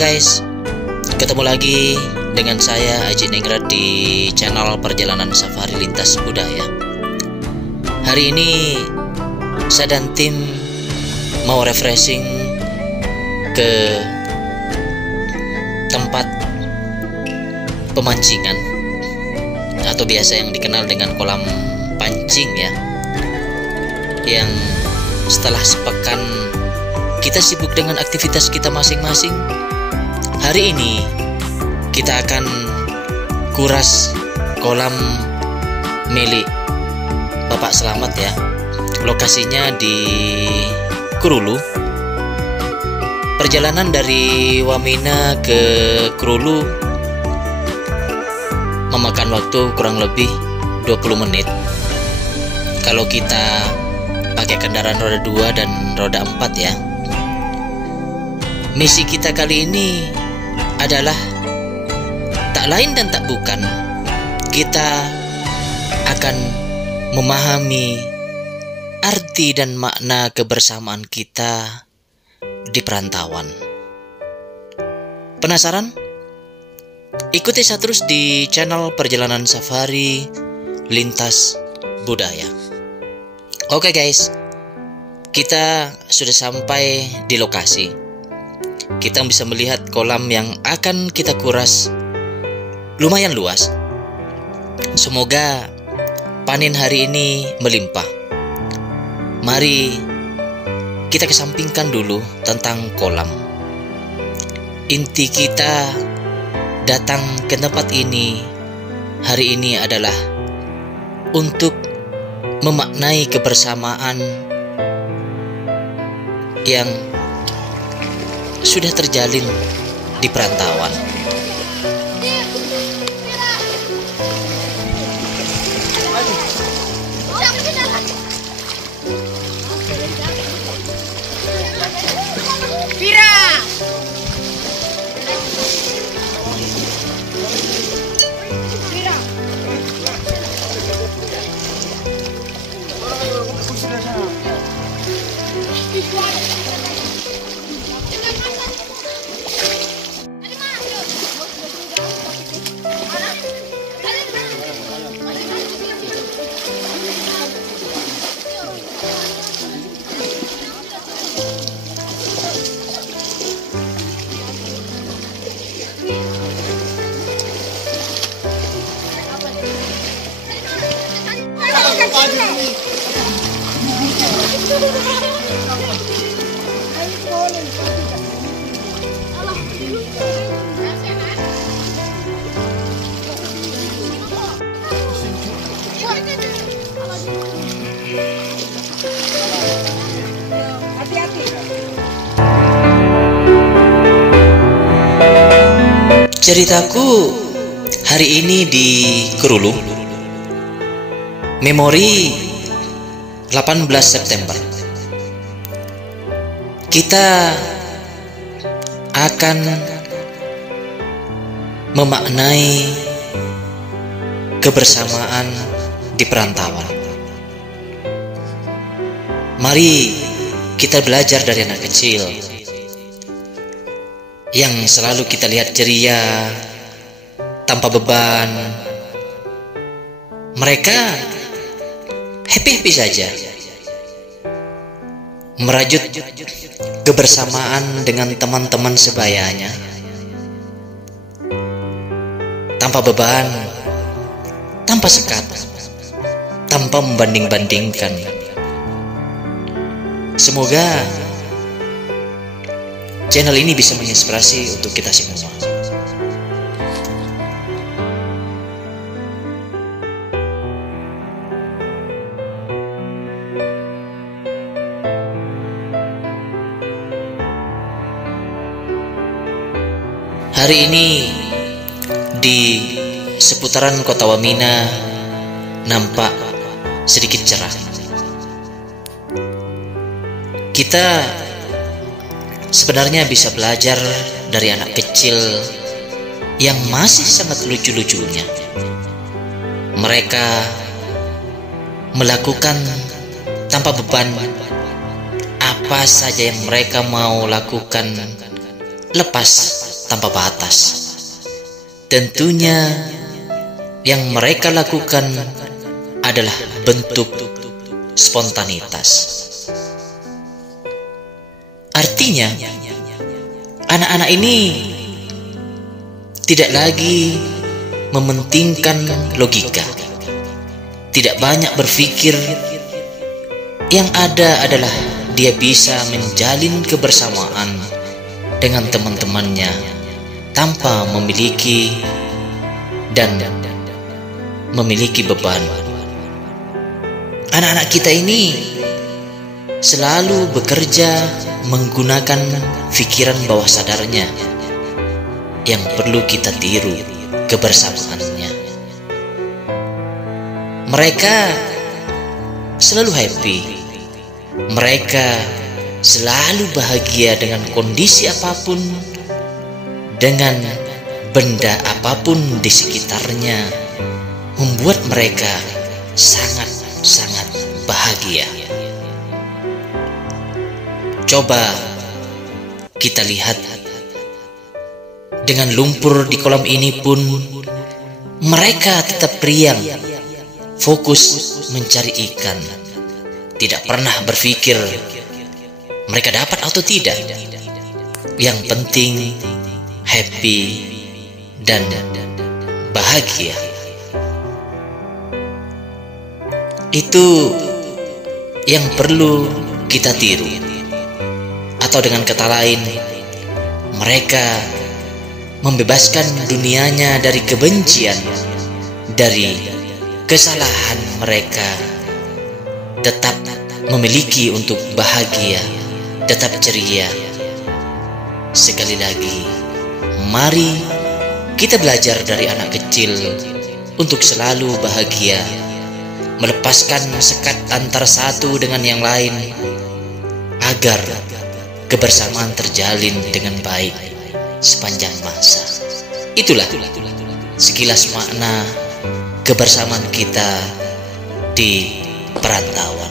guys, ketemu lagi dengan saya Aji Ningrat di channel Perjalanan Safari Lintas Budaya. Hari ini saya dan tim mau refreshing ke tempat pemancingan atau biasa yang dikenal dengan kolam pancing ya, yang setelah sepekan kita sibuk dengan aktivitas kita masing-masing. Hari ini kita akan kuras kolam milik Bapak Selamat ya. Lokasinya di Krulu. Perjalanan dari Wamena ke Krulu memakan waktu kurang lebih 20 menit kalau kita pakai kendaraan roda 2 dan roda 4 ya. Misi kita kali ini adalah tak lain dan tak bukan, kita akan memahami arti dan makna kebersamaan kita di perantauan. Penasaran? Ikuti saya terus di channel Perjalanan Safari Lintas Budaya. Oke guys, kita sudah sampai di lokasi. Kita bisa melihat kolam yang akan kita kuras lumayan luas. Semoga panen hari ini melimpah. Mari kita kesampingkan dulu tentang kolam. Inti kita datang ke tempat ini hari ini adalah untuk memaknai kebersamaan yang sudah terjalin di perantauan. Ceritaku hari ini di Krulu. Memori 18 September. Kita akan memaknai kebersamaan di perantauan. Mari kita belajar dari anak kecil yang selalu kita lihat ceria, tanpa beban. Mereka happy-happy saja, merajut kebersamaan dengan teman-teman sebayanya, tanpa beban, tanpa sekat, tanpa membanding-bandingkan. Semoga channel ini bisa menginspirasi untuk kita semua. Hari ini di seputaran kota Wamena nampak sedikit cerah. Kita sebenarnya bisa belajar dari anak kecil yang masih sangat lucu-lucunya. Mereka melakukan tanpa beban apa saja yang mereka mau lakukan, lepas tanpa batas. Tentunya yang mereka lakukan adalah bentuk spontanitas. Artinya, anak-anak ini tidak lagi mementingkan logika, tidak banyak berpikir. Yang ada adalah dia bisa menjalin kebersamaan dengan teman-temannya tanpa memiliki beban. Anak-anak kita ini selalu bekerja menggunakan pikiran bawah sadarnya yang perlu kita tiru kebersamaannya. Mereka selalu happy. Mereka selalu bahagia dengan kondisi apapun, dengan benda apapun di sekitarnya, membuat mereka sangat-sangat bahagia. Coba kita lihat, dengan lumpur di kolam ini pun mereka tetap riang, fokus mencari ikan, tidak pernah berpikir mereka dapat atau tidak. Yang penting happy dan bahagia. Itu yang perlu kita tiru. Atau dengan kata lain, mereka membebaskan dunianya dari kebencian, dari kesalahan mereka, tetap memiliki untuk bahagia, tetap ceria. Sekali lagi, mari kita belajar dari anak kecil untuk selalu bahagia, melepaskan sekat antara satu dengan yang lain, agar kebersamaan terjalin dengan baik sepanjang masa. Itulah sekilas makna kebersamaan kita di perantauan.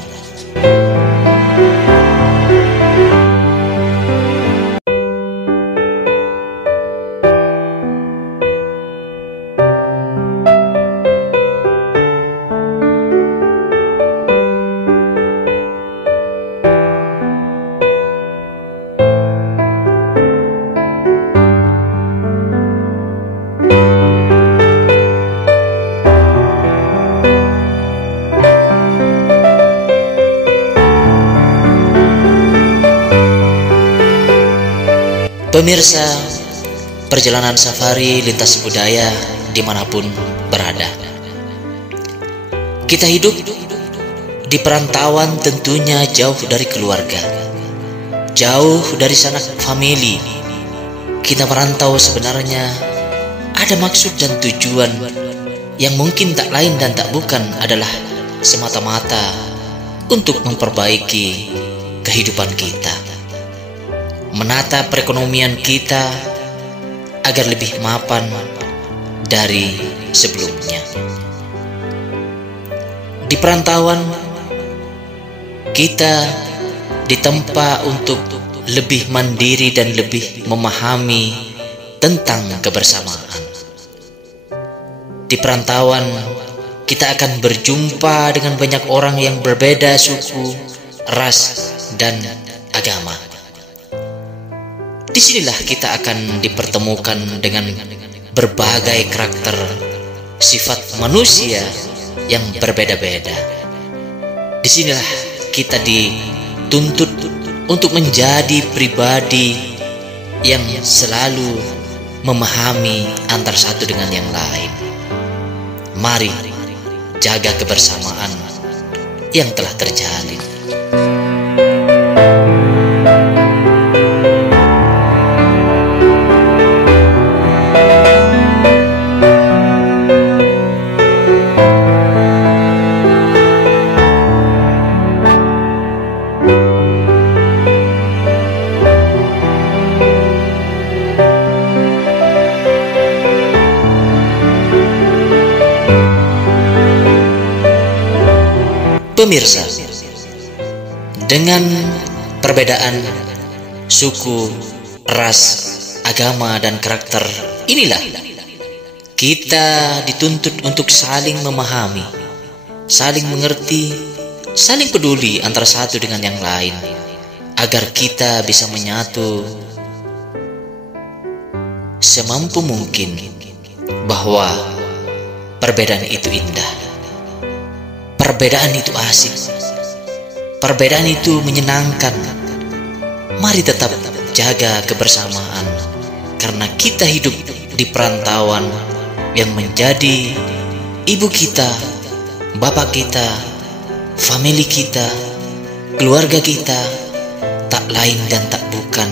Pemirsa perjalanan safari lintas budaya dimanapun berada, kita hidup di perantauan, tentunya jauh dari keluarga, jauh dari sanak famili. Kita merantau sebenarnya ada maksud dan tujuan yang mungkin tak lain dan tak bukan adalah semata-mata untuk memperbaiki kehidupan kita, menata perekonomian kita agar lebih mapan dari sebelumnya. Di perantauan, kita ditempa untuk lebih mandiri dan lebih memahami tentang kebersamaan. Di perantauan, kita akan berjumpa dengan banyak orang yang berbeda suku, ras, dan agama. Disinilah kita akan dipertemukan dengan berbagai karakter, sifat manusia yang berbeda-beda. Disinilah kita dituntut untuk menjadi pribadi yang selalu memahami antar satu dengan yang lain. Mari jaga kebersamaan yang telah terjalin. Pemirsa, dengan perbedaan suku, ras, agama, dan karakter. Inilah kita dituntut untuk saling memahami, saling mengerti, saling peduli antara satu dengan yang lain, agar kita bisa menyatu semampu mungkin. Bahwa perbedaan itu indah, perbedaan itu asik, perbedaan itu menyenangkan. Mari tetap jaga kebersamaan, karena kita hidup di perantauan yang menjadi ibu kita, bapak kita, famili kita, keluarga kita, tak lain dan tak bukan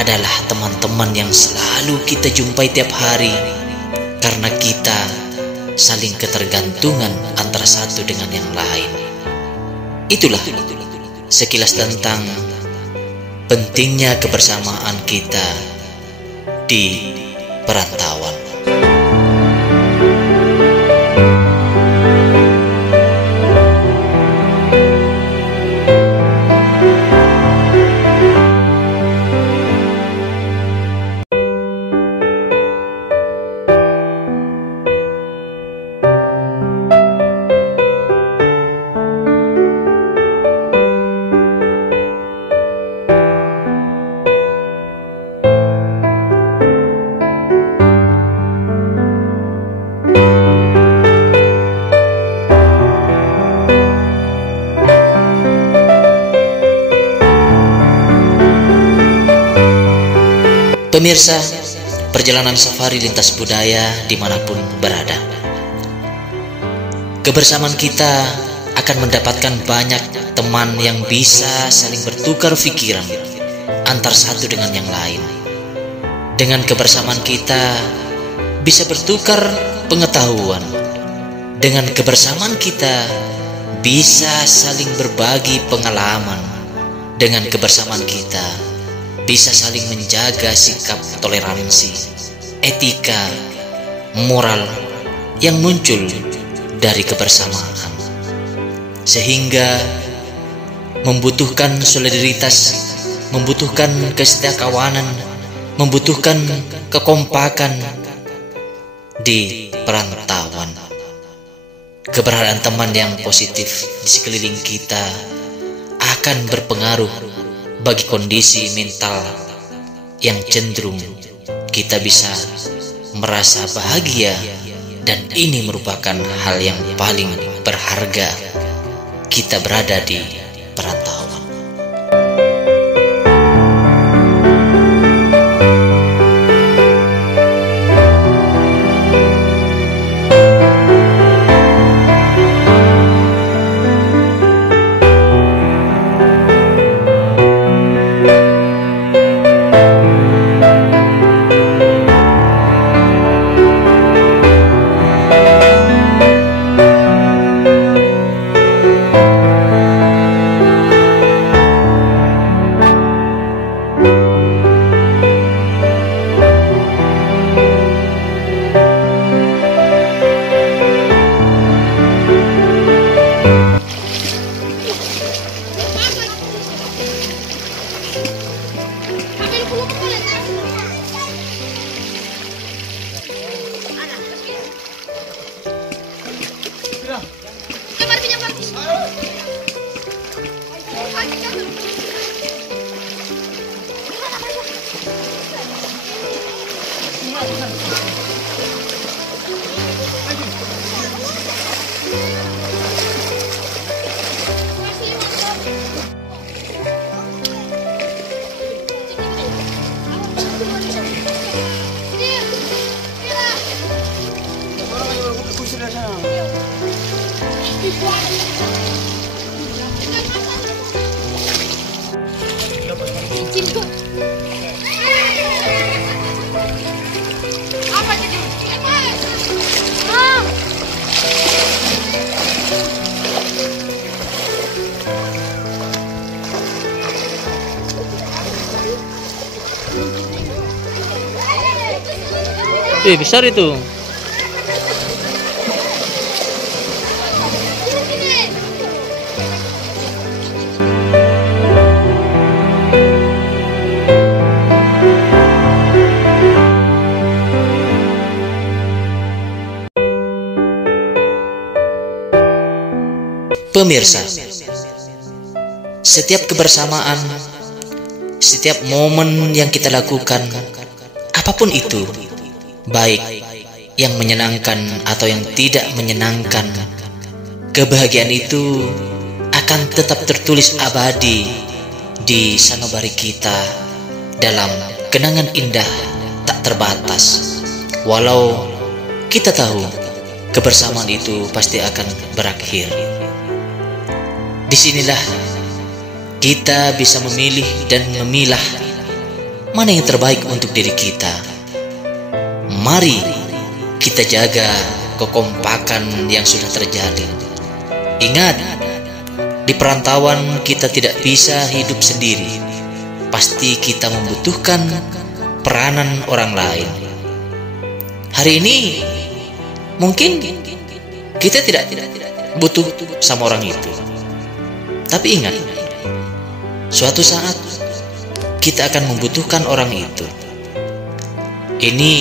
adalah teman-teman yang selalu kita jumpai tiap hari, karena kita saling ketergantungan antara satu dengan yang lain. Itulah sekilas tentang pentingnya kebersamaan kita di perantauan. Pemirsa, perjalanan safari lintas budaya dimanapun berada, kebersamaan kita akan mendapatkan banyak teman yang bisa saling bertukar pikiran antar satu dengan yang lain. Dengan kebersamaan kita bisa bertukar pengetahuan. Dengan kebersamaan kita bisa saling berbagi pengalaman. Dengan kebersamaan kita bisa saling menjaga sikap toleransi, etika, moral yang muncul dari kebersamaan, sehingga membutuhkan solidaritas, membutuhkan kesetiakawanan, membutuhkan kekompakan di perantauan. Keberadaan teman yang positif di sekeliling kita akan berpengaruh bagi kondisi mental yang cenderung kita bisa merasa bahagia, dan ini merupakan hal yang paling berharga kita berada di perantauan. Besar itu. Pemirsa, setiap kebersamaan, setiap momen yang kita lakukan, apapun itu, baik yang menyenangkan atau yang tidak menyenangkan, kebahagiaan itu akan tetap tertulis abadi di sanubari kita dalam kenangan indah tak terbatas. Walau kita tahu kebersamaan itu pasti akan berakhir. Disinilah kita bisa memilih dan memilah mana yang terbaik untuk diri kita. Mari kita jaga kekompakan yang sudah terjalin. Ingat, di perantauan kita tidak bisa hidup sendiri. Pasti kita membutuhkan peranan orang lain. Hari ini mungkin kita tidak butuh sama orang itu. Tapi ingat, suatu saat kita akan membutuhkan orang itu. Ini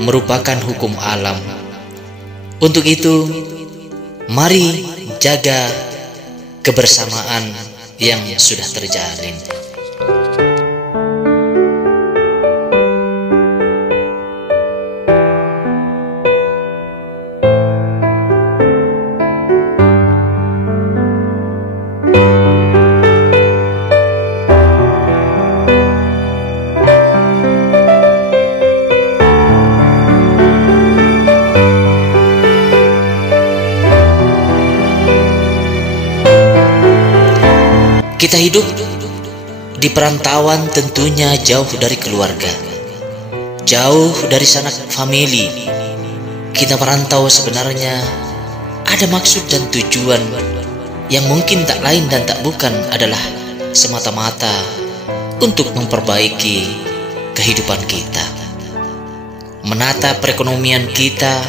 merupakan hukum alam. Untuk itu, mari jaga kebersamaan yang sudah terjalin. Kita hidup di perantauan, tentunya jauh dari keluarga, jauh dari sanak famili. Kita merantau sebenarnya ada maksud dan tujuan yang mungkin tak lain dan tak bukan adalah semata-mata untuk memperbaiki kehidupan kita, menata perekonomian kita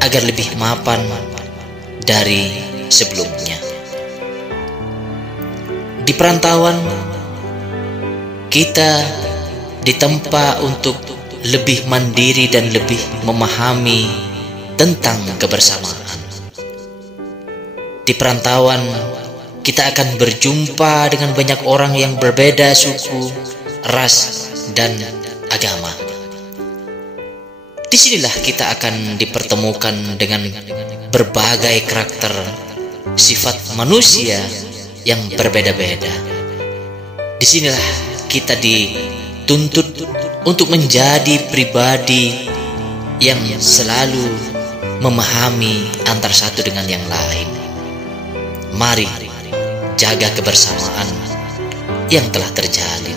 agar lebih mapan dari sebelumnya. Di perantauan, kita ditempa untuk lebih mandiri dan lebih memahami tentang kebersamaan. Di perantauan, kita akan berjumpa dengan banyak orang yang berbeda suku, ras, dan agama. Disinilah kita akan dipertemukan dengan berbagai karakter, sifat manusia yang berbeda-beda. Disinilah kita dituntut untuk menjadi pribadi yang selalu memahami antar satu dengan yang lain. Mari jaga kebersamaan yang telah terjalin.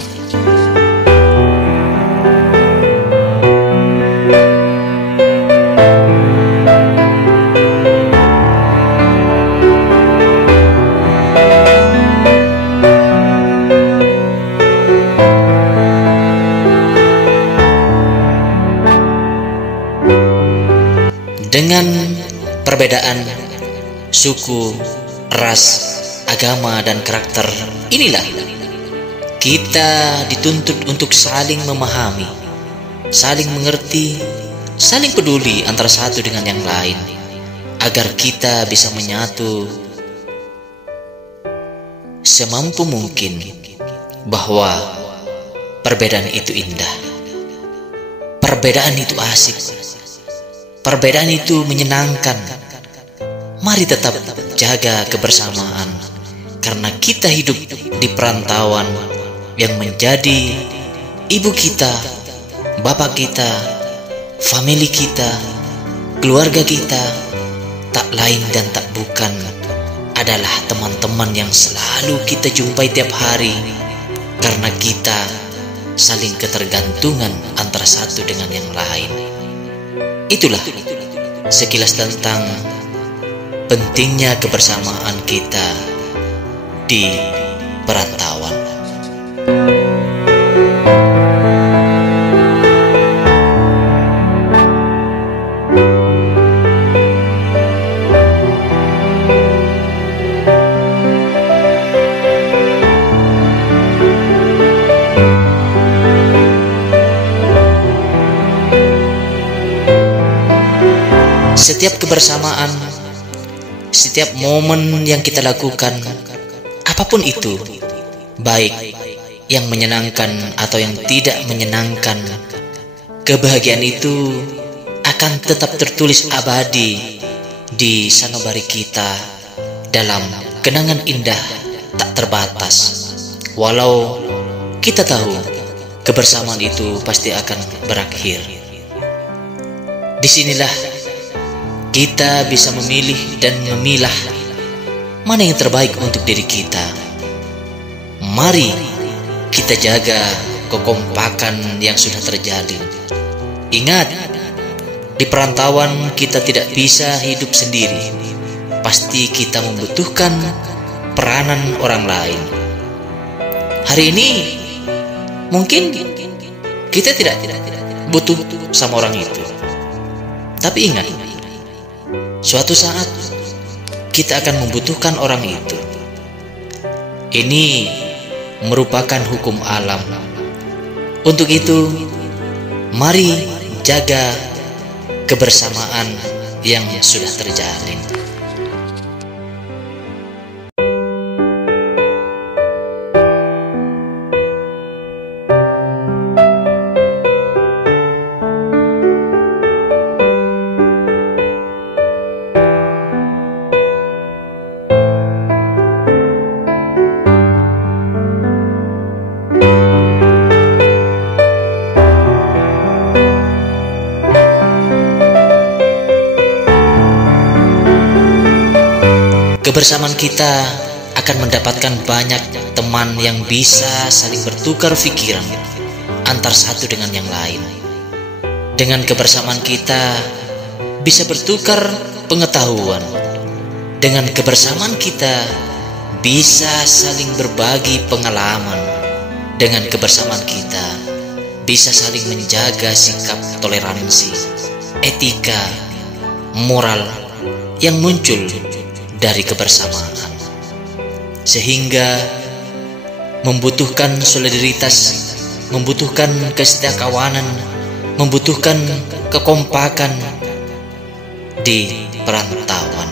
Dengan perbedaan suku, ras, agama, dan karakter, inilah kita dituntut untuk saling memahami, saling mengerti, saling peduli antara satu dengan yang lain, agar kita bisa menyatu semampu mungkin. Bahwa perbedaan itu indah, perbedaan itu asik, perbedaan itu menyenangkan. Mari tetap jaga kebersamaan, karena kita hidup di perantauan yang menjadi ibu kita, bapak kita, famili kita, keluarga kita, tak lain dan tak bukan adalah teman-teman yang selalu kita jumpai tiap hari, karena kita saling ketergantungan antara satu dengan yang lain. Itulah sekilas tentang pentingnya kebersamaan kita di perantauan. Setiap kebersamaan, setiap momen yang kita lakukan, apapun itu, baik yang menyenangkan atau yang tidak menyenangkan, kebahagiaan itu akan tetap tertulis abadi di sanubari kita dalam kenangan indah tak terbatas. Walau kita tahu kebersamaan itu pasti akan berakhir. Disinilah kita bisa memilih dan memilah mana yang terbaik untuk diri kita. Mari kita jaga kekompakan yang sudah terjalin. Ingat, di perantauan kita tidak bisa hidup sendiri. Pasti kita membutuhkan peranan orang lain. Hari ini mungkin kita tidak butuh sama orang itu. Tapi ingat, suatu saat kita akan membutuhkan orang itu. Ini merupakan hukum alam. Untuk itu, mari jaga kebersamaan yang sudah terjalin. Kebersamaan kita akan mendapatkan banyak teman yang bisa saling bertukar pikiran antar satu dengan yang lain. Dengan kebersamaan kita bisa bertukar pengetahuan. Dengan kebersamaan kita bisa saling berbagi pengalaman. Dengan kebersamaan kita bisa saling menjaga sikap toleransi, etika, moral yang muncul dari kebersamaan, sehingga membutuhkan solidaritas, membutuhkan kesetiakawanan, membutuhkan kekompakan di perantauan.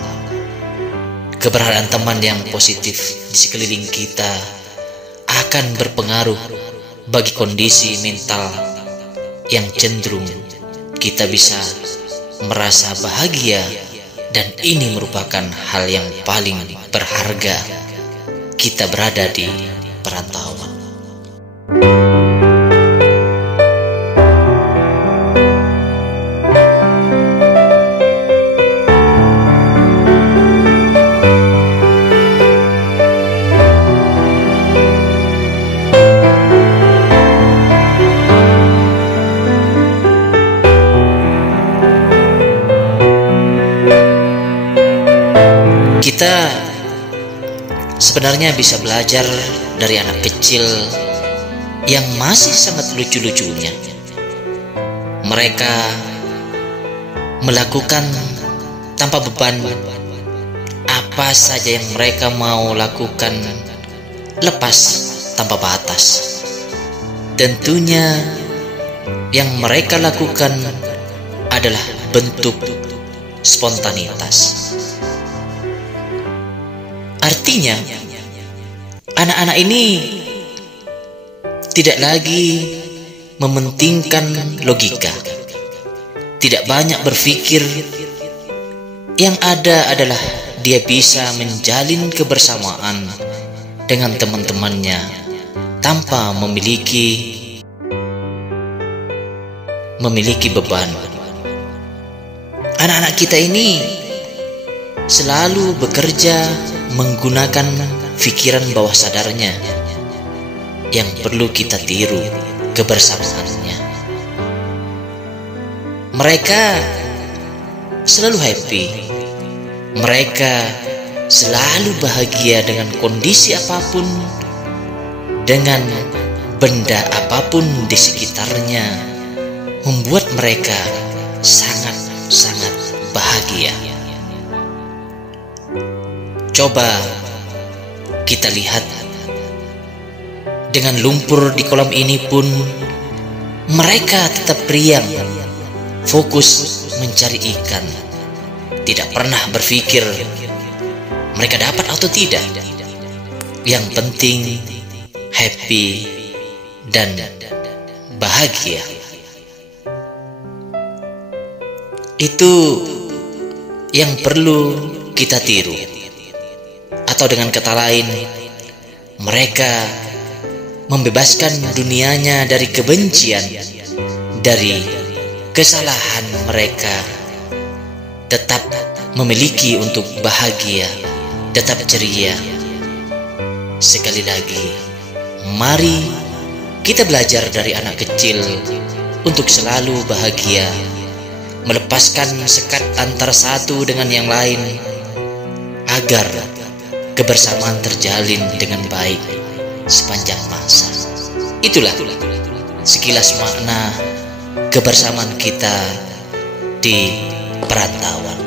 Keberadaan teman yang positif di sekeliling kita akan berpengaruh bagi kondisi mental yang cenderung kita bisa merasa bahagia. Dan ini merupakan hal yang paling berharga kita berada di perantauan. Kita sebenarnya bisa belajar dari anak kecil yang masih sangat lucu-lucunya. Mereka melakukan tanpa beban apa saja yang mereka mau lakukan, lepas tanpa batas. Tentunya yang mereka lakukan adalah bentuk spontanitas. Artinya, anak-anak ini tidak lagi mementingkan logika, tidak banyak berpikir. Yang ada adalah dia bisa menjalin kebersamaan dengan teman-temannya tanpa memiliki beban. Anak-anak kita ini selalu bekerja menggunakan pikiran bawah sadarnya yang perlu kita tiru kebersamaannya. Mereka selalu happy. Mereka selalu bahagia dengan kondisi apapun, dengan benda apapun di sekitarnya, membuat mereka sangat-sangat bahagia. Coba kita lihat, dengan lumpur di kolam ini pun mereka tetap riang, fokus mencari ikan, tidak pernah berpikir mereka dapat atau tidak. Yang penting happy dan bahagia. Itu yang perlu kita tiru. Atau dengan kata lain, mereka membebaskan dunianya dari kebencian, dari kesalahan mereka, tetap memiliki untuk bahagia, tetap ceria. Sekali lagi, mari kita belajar dari anak kecil untuk selalu bahagia, melepaskan sekat antara satu dengan yang lain, agar kebersamaan terjalin dengan baik sepanjang masa. Itulah sekilas makna kebersamaan kita di perantauan.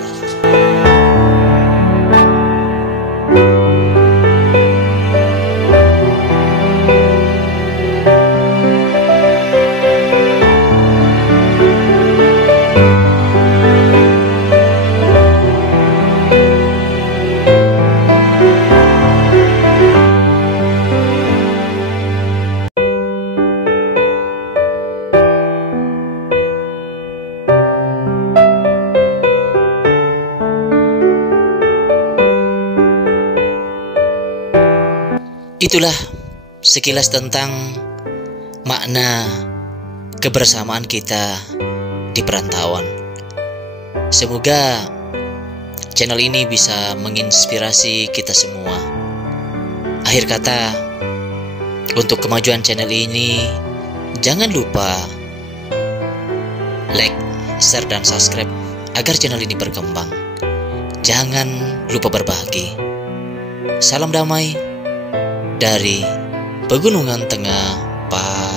Itulah sekilas tentang makna kebersamaan kita di perantauan. Semoga channel ini bisa menginspirasi kita semua. Akhir kata, untuk kemajuan channel ini, jangan lupa like, share, dan subscribe agar channel ini berkembang. Jangan lupa berbagi. Salam damai dari Pegunungan Tengah, Papua.